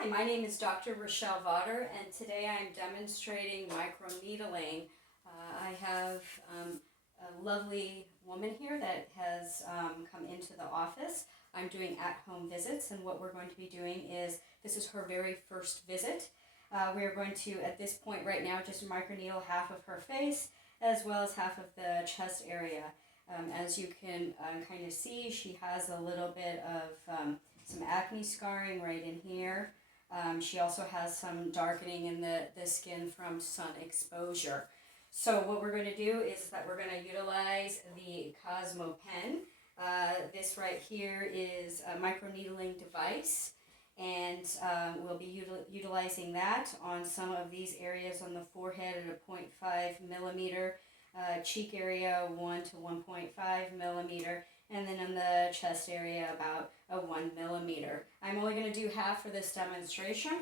Hi, my name is Dr. Rochelle Votter, and today I'm demonstrating microneedling. I have a lovely woman here that has come into the office. I'm doing at-home visits, and what we're going to be doing is, this is her very first visit. We're going to, at this point right now, just microneedle half of her face, as well as half of the chest area. As you can kind of see, she has a little bit of some acne scarring right in here. She also has some darkening in the skin from sun exposure. So what we're going to do is that we're going to utilize the Cosmo pen. This right here is a microneedling device, and we'll be utilizing that on some of these areas on the forehead at a 0.5 millimeter, cheek area 1 to 1.5 millimeter, and then in the chest area about a 1 millimeter. I'm only going to do half for this demonstration.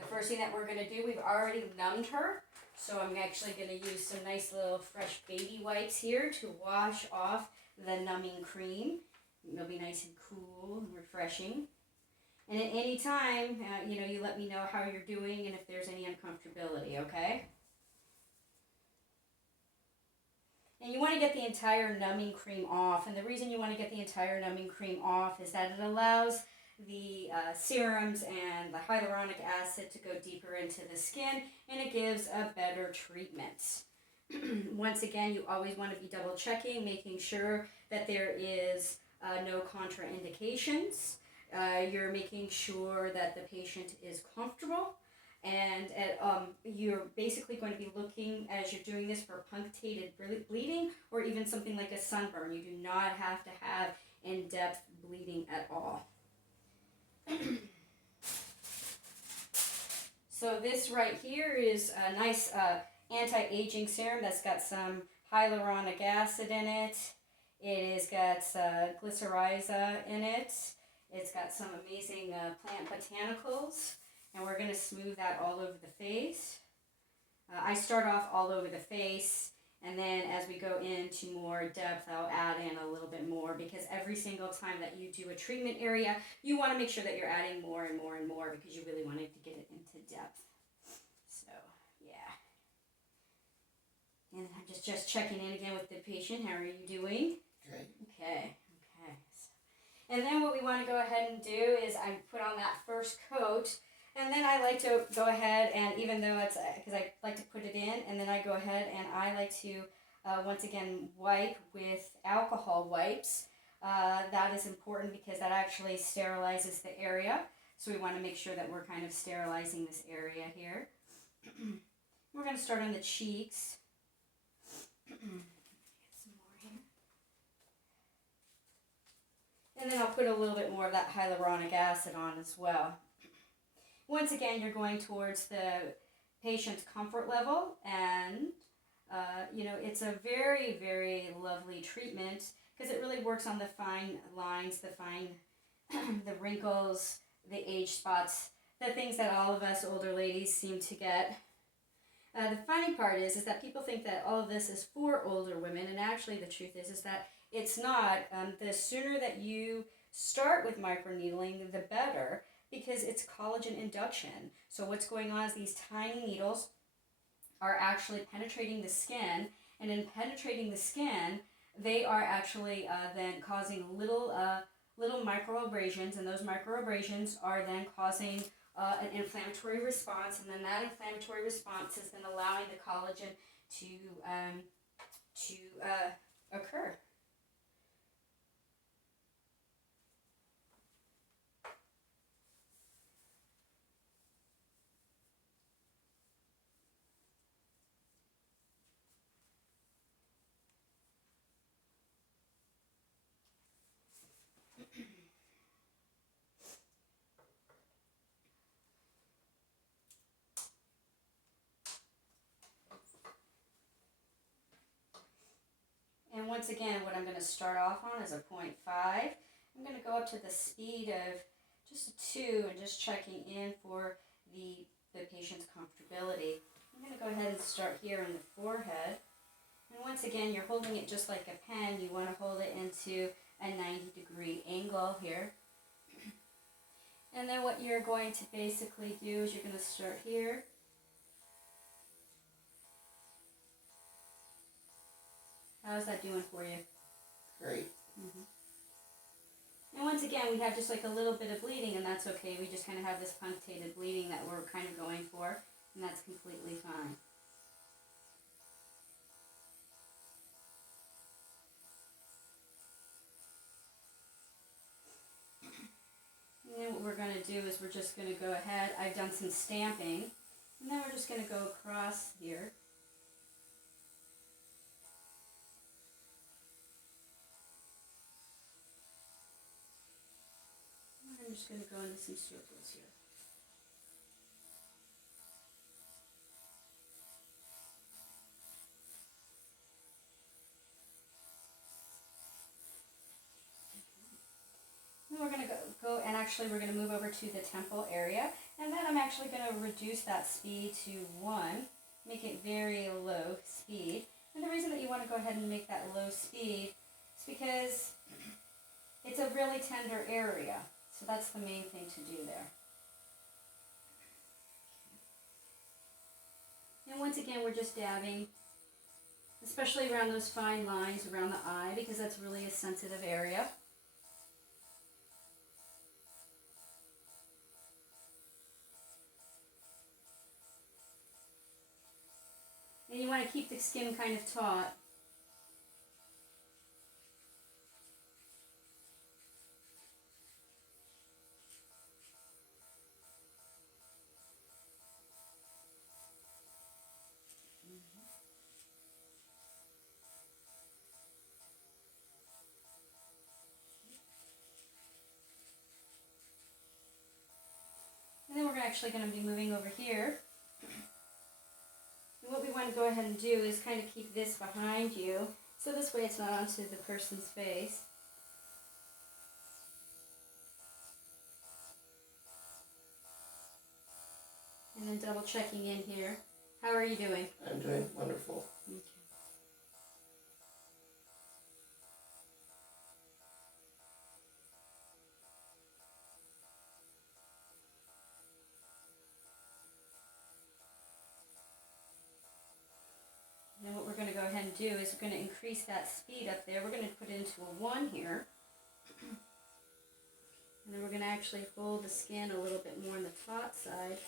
The first thing that we're going to do, we've already numbed her, so I'm actually going to use some nice little fresh baby wipes here to wash off the numbing cream. It'll be nice and cool and refreshing. And at any time, you let me know how you're doing and if there's any uncomfortability, okay? And you want to get the entire numbing cream off, and the reason you want to get the entire numbing cream off is that it allows the serums and the hyaluronic acid to go deeper into the skin, and it gives a better treatment. Once again, you always want to be double checking, making sure that there is no contraindications. You're making sure that the patient is comfortable. And you're basically going to be looking, as you're doing this, for punctated bleeding or even something like a sunburn. You do not have to have in-depth bleeding at all. So this right here is a nice anti-aging serum that's got some hyaluronic acid in it. It has got glycyrrhiza in it. It's got some amazing plant botanicals. And we're going to smooth that all over the face. I start off all over the face, and then as we go into more depth, I'll add in a little bit more, because every single time that you do a treatment area, you want to make sure that you're adding more and more and more, because you really want to get it into depth. So, yeah. And I'm just checking in again with the patient. How are you doing? Great. Okay. And then what we want to go ahead and do is I put on that first coat. And then I like to go ahead and, even though it's, because I like to put it in, and then I go ahead and I like to, once again, wipe with alcohol wipes. That is important because that actually sterilizes the area. So we want to make sure that we're kind of sterilizing this area here. We're going to start on the cheeks. Get some more here. And then I'll put a little bit more of that hyaluronic acid on as well. Once again, you're going towards the patient's comfort level, and it's a very, very lovely treatment because it really works on the fine lines, the wrinkles, the age spots, the things that all of us older ladies seem to get. The funny part is that people think that all of this is for older women, and actually the truth is that it's not. The sooner that you start with microneedling, the better, because it's collagen induction. So what's going on is these tiny needles are actually penetrating the skin, and in penetrating the skin, they are actually then causing little microabrasions, and those microabrasions are then causing an inflammatory response, and then that inflammatory response is then allowing the collagen to occur. And once again, what I'm going to start off on is a 0.5. I'm going to go up to the speed of just a 2 and just checking in for the patient's comfortability. I'm going to go ahead and start here in the forehead. And once again, you're holding it just like a pen. You want to hold it into a 90-degree angle here. And then what you're going to basically do is you're going to start here. How's that doing for you? Great. Mm-hmm. And once again, we have just like a little bit of bleeding, and that's okay. We just kind of have this punctated bleeding that we're kind of going for, and that's completely fine. And then what we're going to do is we're just going to go ahead. I've done some stamping, and then we're just going to go across here. I'm just going to go into some circles here. Then we're going to go and actually we're going to move over to the temple area, and then I'm actually going to reduce that speed to 1, make it very low speed. And the reason that you want to go ahead and make that low speed is because it's a really tender area. So that's the main thing to do there. And once again, we're just dabbing, especially around those fine lines around the eye, because that's really a sensitive area. And you want to keep the skin kind of taut. And then we're actually going to be moving over here. And what we want to go ahead and do is kind of keep this behind you, so this way it's not onto the person's face. And then double checking in here. How are you doing? I'm doing wonderful. Okay. And what we're going to go ahead and do is we're going to increase that speed up there. We're going to put it into a 1 here. And then we're going to actually fold the skin a little bit more on the top side.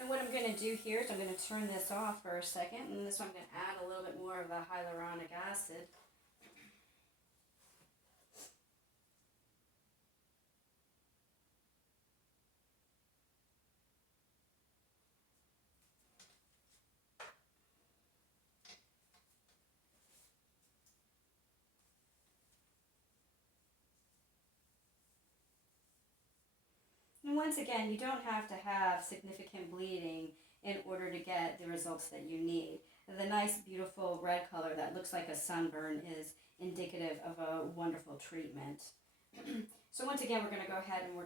And what I'm going to do here is I'm going to turn this off for a second, and this one I'm going to add a little bit more of the hyaluronic acid. And once again, you don't have to have significant bleeding in order to get the results that you need. The nice, beautiful red color that looks like a sunburn is indicative of a wonderful treatment. So once again, we're going to go ahead and we're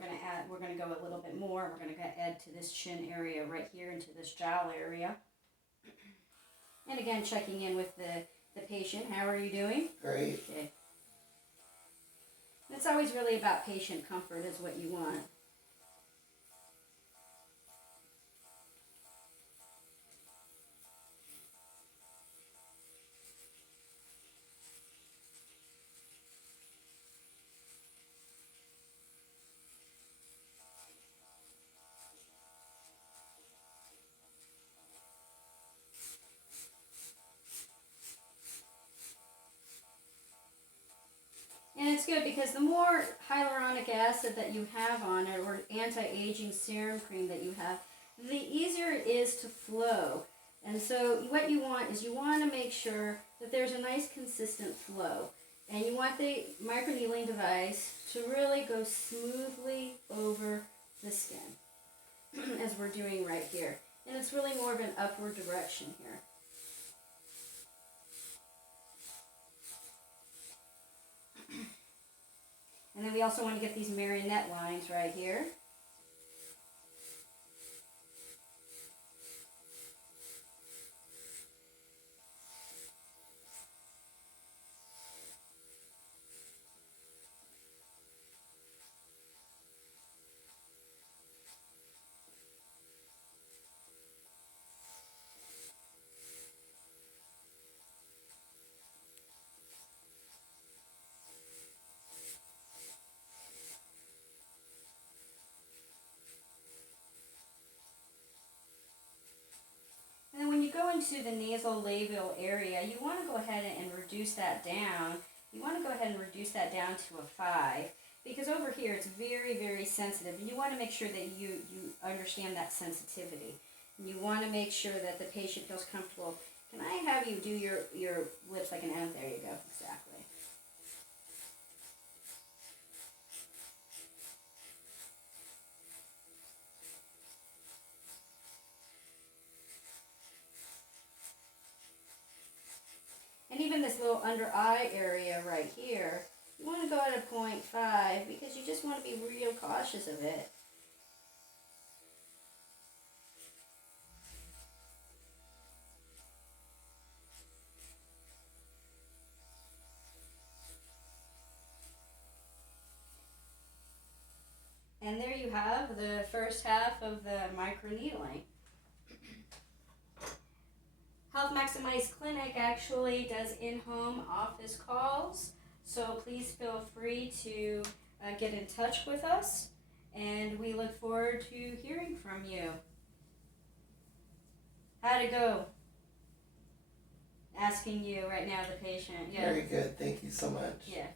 going to go a little bit more. We're going to add to this chin area right here into this jowl area. And again, checking in with the the patient. How are you doing? Great. Okay. It's always really about patient comfort is what you want. And it's good because the more hyaluronic acid that you have on it, or anti-aging serum cream that you have, the easier it is to flow. And so what you want is you want to make sure that there's a nice consistent flow. And you want the microneedling device to really go smoothly over the skin, as we're doing right here. And it's really more of an upward direction here. And then we also want to get these marionette lines right here. And then when you go into the nasolabial area, you want to go ahead and reduce that down. You want to go ahead and reduce that down to a 5, because over here it's very, very sensitive. And you want to make sure that you understand that sensitivity. And you want to make sure that the patient feels comfortable. Can I have you do your lips like an M? There you go, exactly. And even this little under eye area right here, you want to go at a 0.5 because you just want to be real cautious of it. And there you have the first half of the microneedling. Health Maximize Clinic actually does in-home office calls, so please feel free to get in touch with us, and we look forward to hearing from you. How'd it go? Asking you right now, the patient. Yeah. Very good. Thank you so much. Yeah.